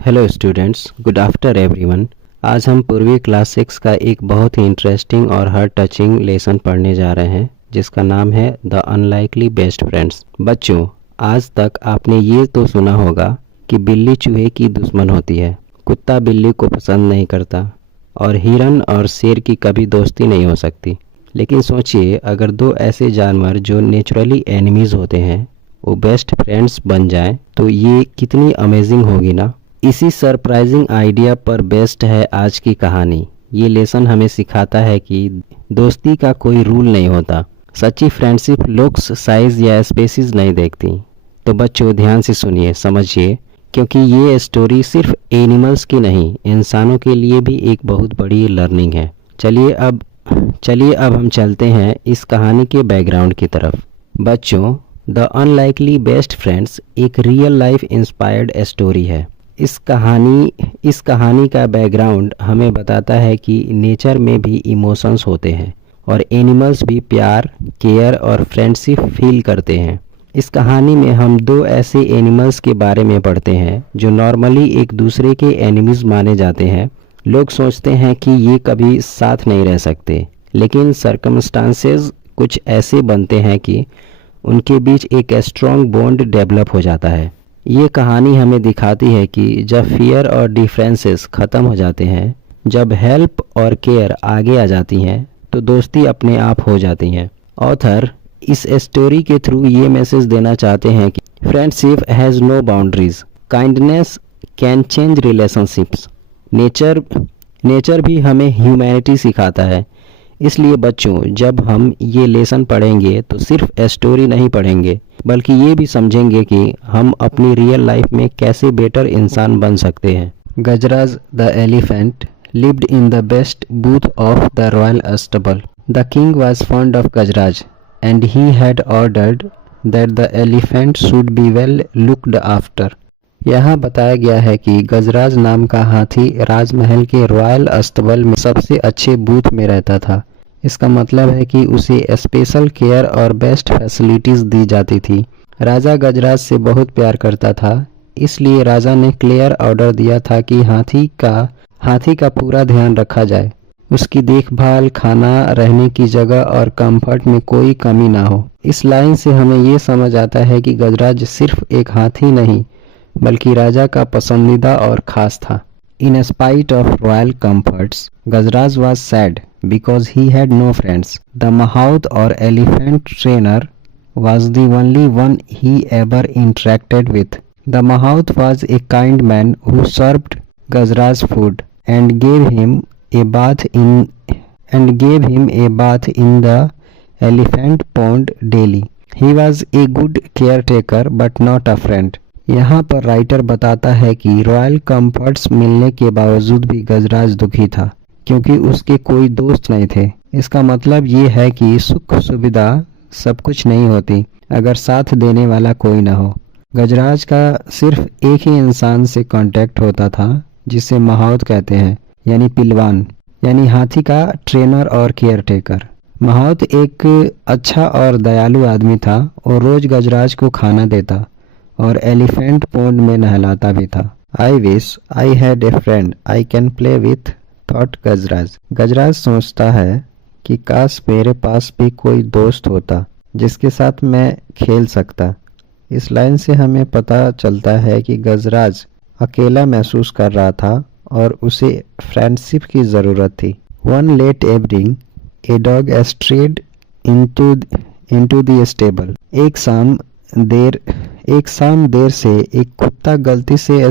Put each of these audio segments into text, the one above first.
Hello students, good after everyone. आज हम पूर्वी क्लास 6 का एक बहुत ही इंटरेस्टिंग और हार्ट टचिंग लेसन पढ़ने जा रहे हैं जिसका नाम है द अनलाइकली बेस्ट फ्रेंड्स। बच्चों, आज तक आपने ये तो सुना होगा कि बिल्ली चूहे की दुश्मन होती है, कुत्ता बिल्ली को पसंद नहीं करता और हिरन और शेर की कभी दोस्ती नहीं हो सकती। लेकिन सोचिए, अगर दो ऐसे जानवर जो नेचुरली एनिमीज होते हैं वो बेस्ट फ्रेंड्स बन जाएं तो ये कितनी अमेजिंग होगी ना। इसी सरप्राइजिंग आइडिया पर बेस्ड है आज की कहानी। ये लेसन हमें सिखाता है कि दोस्ती का कोई रूल नहीं होता। सच्ची फ्रेंडशिप लुक्स, साइज या स्पेसिस नहीं देखती। तो बच्चों, ध्यान से सुनिए, समझिए, क्योंकि ये स्टोरी सिर्फ एनिमल्स की नहीं, इंसानों के लिए भी एक बहुत बड़ी लर्निंग है। चलिए अब हम चलते हैं इस कहानी के बैकग्राउंड की तरफ। बच्चों, द अनलाइकली बेस्ट फ्रेंड्स एक रियल लाइफ इंस्पायर्ड स्टोरी है। इस कहानी का बैकग्राउंड हमें बताता है कि नेचर में भी इमोशंस होते हैं और एनिमल्स भी प्यार, केयर और फ्रेंडशिप फील करते हैं। इस कहानी में हम दो ऐसे एनिमल्स के बारे में पढ़ते हैं जो नॉर्मली एक दूसरे के एनिमीज माने जाते हैं। लोग सोचते हैं कि ये कभी साथ नहीं रह सकते, लेकिन सर्कमस्टांसेस कुछ ऐसे बनते हैं कि उनके बीच एक स्ट्रॉन्ग बॉन्ड डेवलप हो जाता है। ये कहानी हमें दिखाती है कि जब फियर और डिफरेंसेस ख़त्म हो जाते हैं, जब हेल्प और केयर आगे आ जाती हैं, तो दोस्ती अपने आप हो जाती हैं। ऑथर इस स्टोरी के थ्रू ये मैसेज देना चाहते हैं कि friendship has no boundaries, kindness can change relationships. Nature भी हमें ह्यूमैनिटी सिखाता है। इसलिए बच्चों, जब हम ये लेसन पढ़ेंगे तो सिर्फ स्टोरी नहीं पढ़ेंगे, बल्कि ये भी समझेंगे कि हम अपनी रियल लाइफ में कैसे बेटर इंसान बन सकते हैं। Gajraj the elephant lived in the best booth of the royal stable. The king was fond of Gajraj, and he had ordered that the elephant should be well looked after. यहाँ बताया गया है कि गजराज नाम का हाथी राजमहल के रॉयल अस्तबल में सबसे अच्छे बूथ में रहता था। इसका मतलब है कि उसे स्पेशल केयर और बेस्ट फैसिलिटीज दी जाती थी। राजा गजराज से बहुत प्यार करता था, इसलिए राजा ने क्लियर ऑर्डर दिया था कि हाथी का पूरा ध्यान रखा जाए। उसकी देखभाल, खाना, रहने की जगह और कंफर्ट में कोई कमी ना हो। इस लाइन से हमें ये समझ आता है कि गजराज सिर्फ एक हाथी नहीं, बल्कि राजा का पसंदीदा और खास था। In spite of royal comforts, Gajraj was sad because he had no friends. The Mahout or elephant trainer was the only one he ever interacted with. The Mahout was a kind man who served Gajraj food and gave him a bath in the elephant pond daily. He was a good caretaker but not a friend. यहाँ पर writer बताता है कि royal comforts मिलने के बावजूद भी गजराज दुखी था, क्योंकि उसके कोई दोस्त नहीं थे। इसका मतलब ये है कि सुख सुविधा सब कुछ नहीं होती अगर साथ देने वाला कोई ना हो। गजराज का सिर्फ एक ही इंसान से कांटेक्ट होता था, जिसे महाउत कहते हैं, यानी पिलवान, यानी हाथी का ट्रेनर और केयरटेकर। महाउत एक अच्छा और दयालु आदमी था और रोज गजराज को खाना देता और एलिफेंट पोंड में नहलाता भी था। I wish I had a friend I can play with, thought Gajraj. Gajraj सोचता है कि काश मेरे पास भी कोई दोस्त होता जिसके साथ मैं खेल सकता। इस लाइन से हमें पता चलता है कि गजराज अकेला महसूस कर रहा था और उसे फ्रेंडशिप की ज़रूरत थी। One let evening a dog strayed into the stable. एक शाम देर से एक कुत्ता गलती से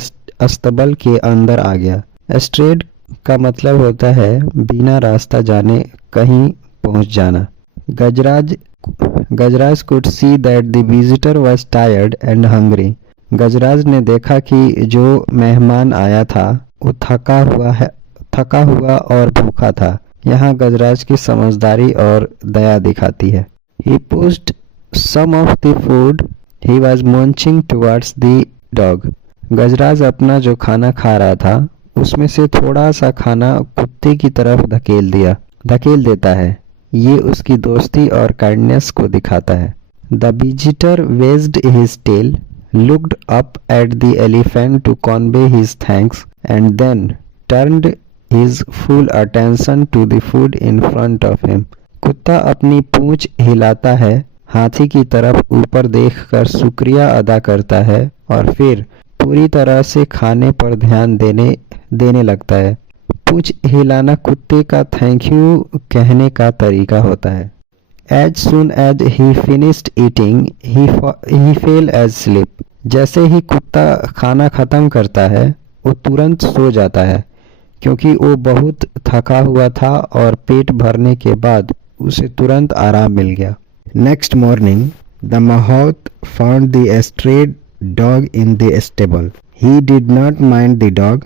अस्तबल के अंदर आ गया। स्ट्रेड का मतलब होता है बिना रास्ता जाने कहीं पहुंच जाना। Gajraj could see that the visitor was tired and hungry. Gajraj ने देखा कि जो मेहमान आया था वो थका हुआ और भूखा था। यहाँ गजराज की समझदारी और दया दिखाती है। He pushed some of the food he was munching towards the dog. गजराज अपना जो खाना खा रहा था उसमें से थोड़ा सा खाना कुत्ते की तरफ धकेल देता है। ये उसकी दोस्ती और काइंडनेस को दिखाता है। The visitor wagged his tail looked up at the elephant to convey his thanks, and then turned his full attention to the food in front of him. कुत्ता अपनी पूंछ हिलाता है, हाथी की तरफ ऊपर देखकर शुक्रिया अदा करता है और फिर पूरी तरह से खाने पर ध्यान देने लगता है। पूंछ हिलाना कुत्ते का थैंक यू कहने का तरीका होता है। As soon as he finished eating, he fell asleep. जैसे ही कुत्ता खाना खत्म करता है, वो तुरंत सो जाता है, क्योंकि वो बहुत थका हुआ था और पेट भरने के बाद उसे तुरंत आराम मिल गया। Next morning, the mahout found the strayed dog in the stable. He did not mind the dog.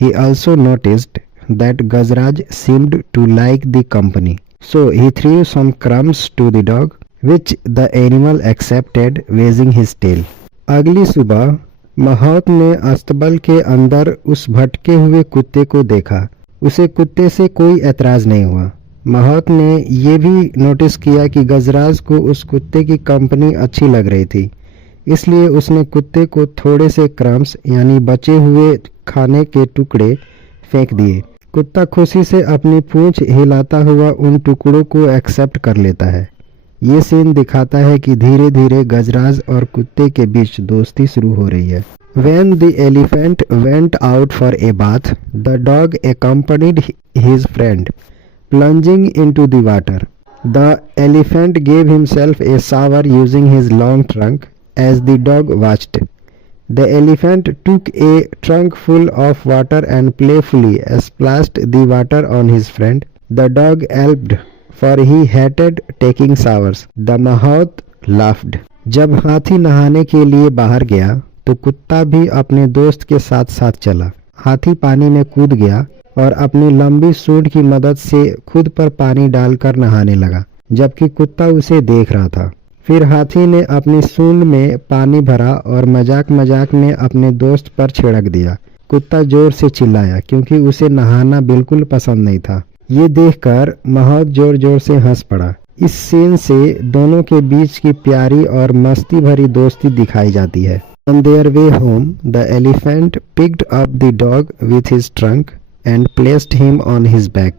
He also noticed that Gajraj seemed to like the company. So he threw some crumbs to the dog, which the animal accepted, wagging his tail. अगली सुबह महाउत ने अस्तबल के अंदर उस भटके हुए कुत्ते को देखा। उसे कुत्ते से कोई ऐतराज नहीं हुआ। महाउत ने ये भी नोटिस किया कि गजराज को उस कुत्ते की कंपनी अच्छी लग रही थी, इसलिए उसने कुत्ते को थोड़े से क्रम्स यानी बचे हुए खाने के टुकड़े फेंक दिए। कुत्ता खुशी से अपनी पूंछ हिलाता हुआ उन टुकड़ों को एक्सेप्ट कर लेता है। ये सीन दिखाता है कि धीरे धीरे गजराज और कुत्ते के बीच दोस्ती शुरू हो रही है। When the elephant went out for a bath, the dog accompanied his friend, plunging into the water. The elephant gave himself a shower using his long trunk as the dog watched. The elephant took a trunk full of water and playfully splashed the water on his friend. The dog yelped, for he hated taking showers. The mahout laughed. जब हाथी नहाने के लिए बाहर गया तो कुत्ता भी अपने दोस्त के साथ साथ चला। हाथी पानी में कूद गया और अपनी लंबी सूंड की मदद से खुद पर पानी डालकर नहाने लगा, जबकि कुत्ता उसे देख रहा था। फिर हाथी ने अपनी सूंड में पानी भरा और मजाक मजाक में अपने दोस्त पर छिड़क दिया। कुत्ता जोर से चिल्लाया क्योंकि उसे नहाना बिल्कुल पसंद नहीं था। ये देखकर महाउत जोर जोर से हंस पड़ा। इस सीन से दोनों के बीच की प्यारी और मस्ती भरी दोस्ती दिखाई जाती है। On their way home, the elephant picked up the dog with his trunk and placed him on his back.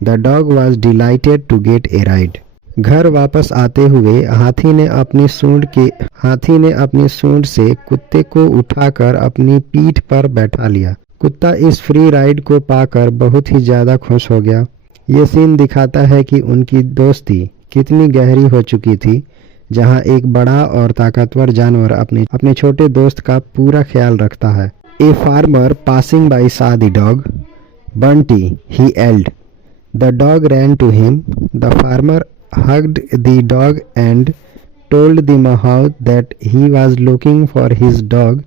The dog was delighted to get a ride. घर वापस आते हुए हाथी ने अपनी सूंड से कुत्ते को उठाकर अपनी पीठ पर बैठा लिया। कुत्ता इस फ्री राइड को पाकर बहुत ही ज्यादा खुश हो गया। ये सीन दिखाता है कि उनकी दोस्ती कितनी गहरी हो चुकी थी, जहां एक बड़ा और ताकतवर जानवर अपने छोटे दोस्त का पूरा ख्याल रखता है। A farmer passing by saw the dog. Bunty, he yelled. The dog ran to him. The farmer hugged the dog and told the mahout that he was looking for his dog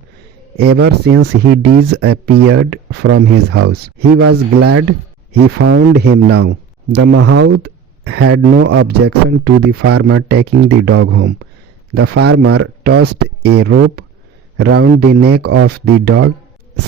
ever since he disappeared from his house. He was glad he found him now. The mahout had no objection to the farmer taking the dog home. The farmer tossed a rope round the neck of the dog,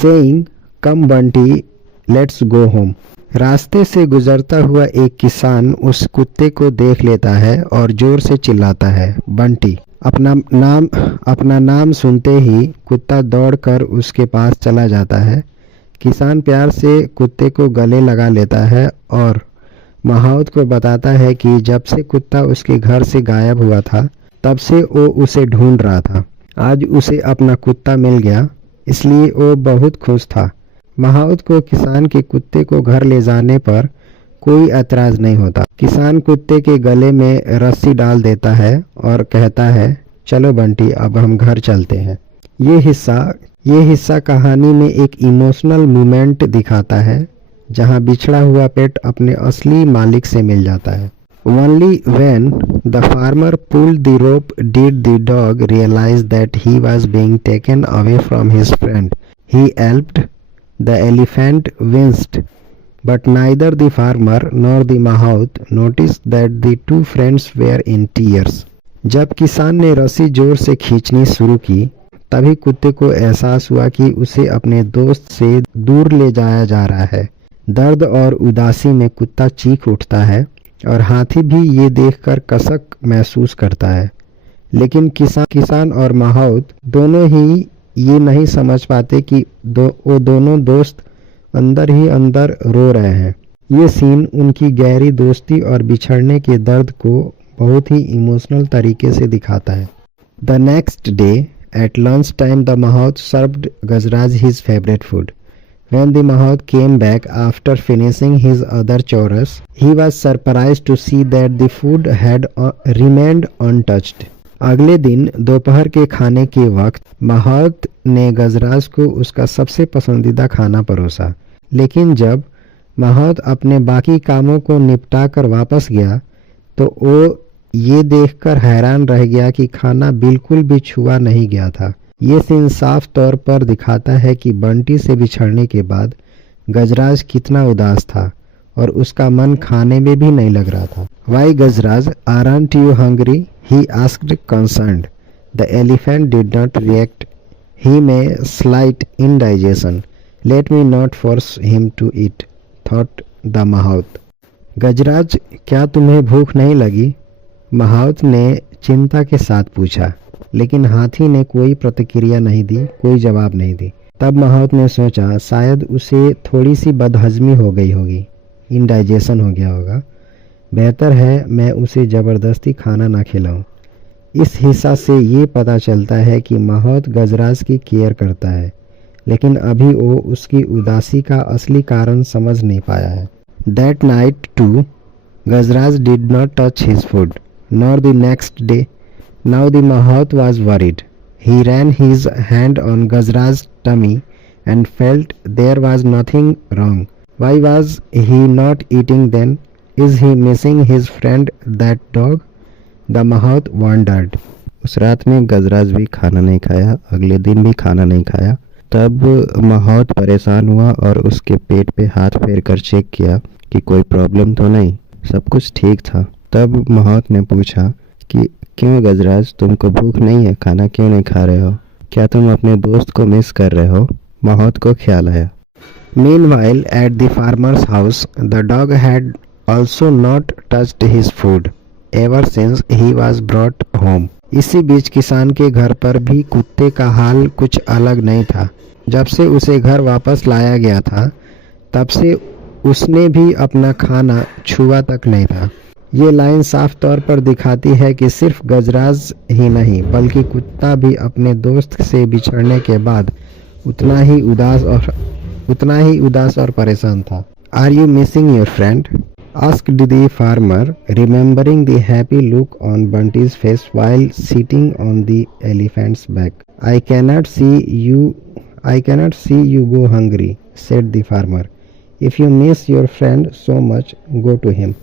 saying, "Come Bunty, let's go home." रास्ते से गुजरता हुआ एक किसान उस कुत्ते को देख लेता है और जोर से चिल्लाता है, बंटी। अपना नाम सुनते ही कुत्ता दौड़कर उसके पास चला जाता है। किसान प्यार से कुत्ते को गले लगा लेता है और महाउत को बताता है कि जब से कुत्ता उसके घर से गायब हुआ था, तब से वो उसे ढूंढ रहा था। आज उसे अपना कुत्ता मिल गया, इसलिए वो बहुत खुश था। महाउत को किसान के कुत्ते को घर ले जाने पर कोई ऐतराज नहीं होता। किसान कुत्ते के गले में रस्सी डाल देता है और कहता है, चलो बंटी, अब हम घर चलते हैं। ये हिस्सा कहानी में एक इमोशनल मोमेंट दिखाता है, जहां बिछड़ा हुआ पेट अपने असली मालिक से मिल जाता है। Only when the farmer pulled the rope did the dog realize that he was being taken away from his friend. He yelped. The elephant winced, but neither the farmer nor the mahout noticed that the two friends were in tears. जब किसान ने रस्सी जोर से खींचनी शुरू की, तभी कुत्ते को एहसास हुआ कि उसे अपने दोस्त से दूर ले जाया जा रहा है। दर्द और उदासी में कुत्ता चीख उठता है और हाथी भी ये देखकर कसक महसूस करता है। लेकिन किसान और माहौत दोनों ही ये नहीं समझ पाते कि वो दोनों दोस्त अंदर ही अंदर रो रहे हैं। ये सीन उनकी गहरी दोस्ती और बिछड़ने के दर्द को बहुत ही इमोशनल तरीके से दिखाता है। The next day at lunch time the mahout served Gajraj his favourite food. When the Mahout came back after finishing his other chores, he was surprised to see that the food had remained untouched. अगले दिन दोपहर के खाने के वक्त माहौत ने गजराज को उसका सबसे पसंदीदा खाना परोसा, लेकिन जब माहौत अपने बाकी कामों को निपटा कर वापस गया तो वो ये देखकर हैरान रह गया कि खाना बिल्कुल भी छुआ नहीं गया था। ये सीन साफ तौर पर दिखाता है कि बंटी से बिछड़ने के बाद गजराज कितना उदास था और उसका मन खाने में भी नहीं लग रहा था। Why Gajraj, aren't you hungry? He asked concerned. The elephant did not react. He may slight indigestion. Let me not force him to eat, thought the mahout. Gajraj, क्या तुम्हें भूख नहीं लगी? माहौत ने चिंता के साथ पूछा, लेकिन हाथी ने कोई प्रतिक्रिया नहीं दी, कोई जवाब नहीं दी। तब माहौत ने सोचा शायद उसे थोड़ी सी बदहजमी हो गई होगी, इंडाइजेशन हो गया होगा। बेहतर है मैं उसे ज़बरदस्ती खाना ना खिलाऊं। इस हिस्सा से ये पता चलता है कि माहौत गजराज की केयर करता है, लेकिन अभी वो उसकी उदासी का असली कारण समझ नहीं पाया है। That night to Gajraj did not touch his food nor the next day. Now the Mahout was worried. He ran his hand on Gajraj's tummy and felt there was nothing wrong. Why was he not eating then? Is he missing his friend that dog? The Mahout wondered. उस रात में गजराज भी खाना नहीं खाया, अगले दिन भी खाना नहीं खाया। तब माहौत परेशान हुआ और उसके पेट पे हाथ फेर कर चेक किया कि कोई प्रॉब्लम तो नहीं, सब कुछ ठीक था। तब माहौत ने पूछा कि क्यों गजराज, तुमको भूख नहीं है, खाना क्यों नहीं खा रहे हो? क्या तुम अपने दोस्त को मिस कर रहे हो? माहौत को ख्याल आया। Meanwhile, at the farmer's house, the dog had also not touched his food ever since he was brought home. इसी बीच किसान के घर पर भी कुत्ते का हाल कुछ अलग नहीं था। जब से उसे घर वापस लाया गया था, तब से उसने भी अपना खाना छुआ तक नहीं था। ये लाइन साफ तौर पर दिखाती है कि सिर्फ गजराज ही नहीं बल्कि कुत्ता भी अपने दोस्त से बिछड़ने के बाद उतना ही उदास और परेशान था। Are you missing your friend? Asked the farmer, remembering the happy look on Bunty's face while sitting on the elephant's back. I cannot see you go hungry, said the farmer. If you miss your friend so much, go to him.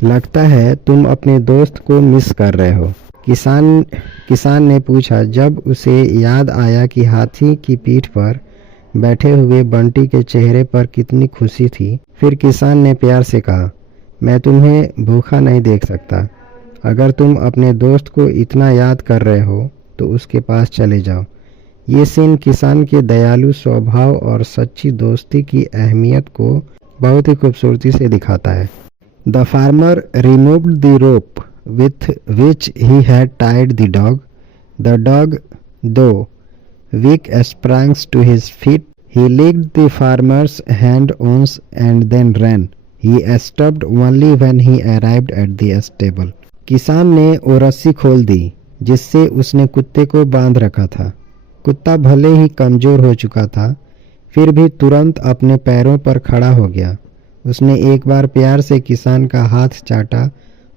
लगता है तुम अपने दोस्त को miss कर रहे हो, किसान ने पूछा जब उसे याद आया कि हाथी की पीठ पर बैठे हुए बंटी के चेहरे पर कितनी खुशी थी। फिर किसान ने प्यार से कहा, मैं तुम्हें भूखा नहीं देख सकता। अगर तुम अपने दोस्त को इतना याद कर रहे हो तो उसके पास चले जाओ। ये सीन किसान के दयालु स्वभाव और सच्ची दोस्ती की अहमियत को बहुत ही खूबसूरती से दिखाता है। The farmer removed the rope with which he had tied the dog. The dog, though weak, sprang to his feet. He licked the farmer's hand once and then ran. He stopped only when he arrived at the stable. किसान ने वो रस्सी खोल दी जिससे उसने कुत्ते को बांध रखा था। कुत्ता भले ही कमजोर हो चुका था, फिर भी तुरंत अपने पैरों पर खड़ा हो गया। उसने एक बार प्यार से किसान का हाथ चाटा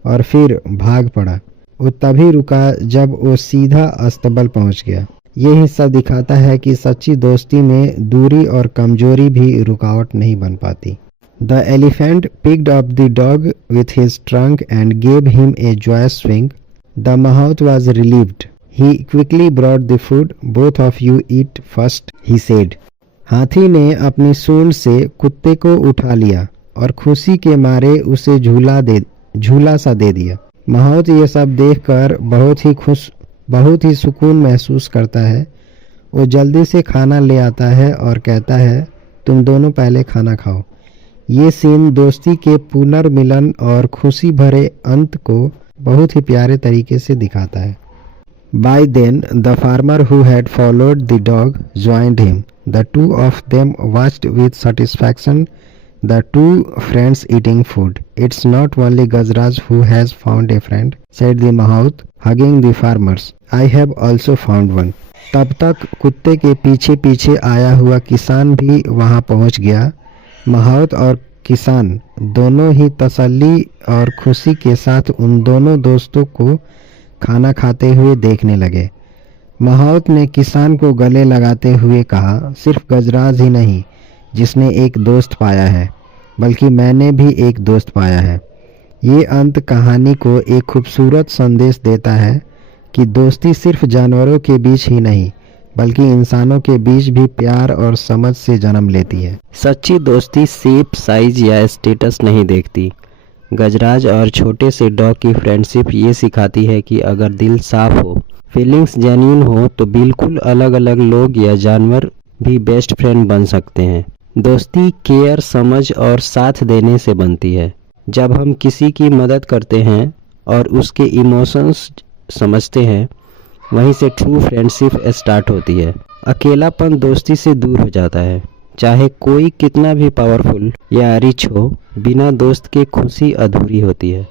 और फिर भाग पड़ा। वो तभी रुका जब वो सीधा अस्तबल पहुंच गया। ये हिस्सा दिखाता है कि सच्ची दोस्ती में दूरी और कमजोरी भी रुकावट नहीं बन पाती। The elephant picked up the dog with his trunk and gave him a joyous swing. The mahout was relieved. He quickly brought the food. Both of you eat first, he said. हाथी ने अपनी सूंड से कुत्ते को उठा लिया और खुशी के मारे उसे झूला सा दे दिया। माहौत ये सब देखकर बहुत ही सुकून महसूस करता है। वो जल्दी से खाना ले आता है और कहता है, तुम दोनों पहले खाना खाओ। ये सीन दोस्ती के पुनर्मिलन और खुशी भरे अंत को बहुत ही प्यारे तरीके से दिखाता है। By then, the farmer who had followed the dog joined him. The two of them watched with satisfaction the two friends eating food. It's not only Gajraj who has found a friend, said the Mahout, hugging the farmers. I have also found one. तब तक कुत्ते के पीछे पीछे आया हुआ किसान भी वहां पहुंच गया। महाउत और किसान दोनों ही तसल्ली और खुशी के साथ उन दोनों दोस्तों को खाना खाते हुए देखने लगे। महाउत ने किसान को गले लगाते हुए कहा, सिर्फ गजराज ही नहीं जिसने एक दोस्त पाया है, बल्कि मैंने भी एक दोस्त पाया है। ये अंत कहानी को एक खूबसूरत संदेश देता है कि दोस्ती सिर्फ जानवरों के बीच ही नहीं, बल्कि इंसानों के बीच भी प्यार और समझ से जन्म लेती है। सच्ची दोस्ती शेप, साइज या स्टेटस नहीं देखती। गजराज और छोटे से डॉग की फ्रेंडशिप ये सिखाती है कि अगर दिल साफ हो, फीलिंग्स जेन्युइन हो, तो बिल्कुल अलग अलग लोग या जानवर भी बेस्ट फ्रेंड बन सकते हैं। दोस्ती केयर, समझ और साथ देने से बनती है। जब हम किसी की मदद करते हैं और उसके इमोशंस समझते हैं, वहीं से ट्रू फ्रेंडशिप स्टार्ट होती है। अकेलापन दोस्ती से दूर हो जाता है। चाहे कोई कितना भी पावरफुल या रिच हो, बिना दोस्त के खुशी अधूरी होती है।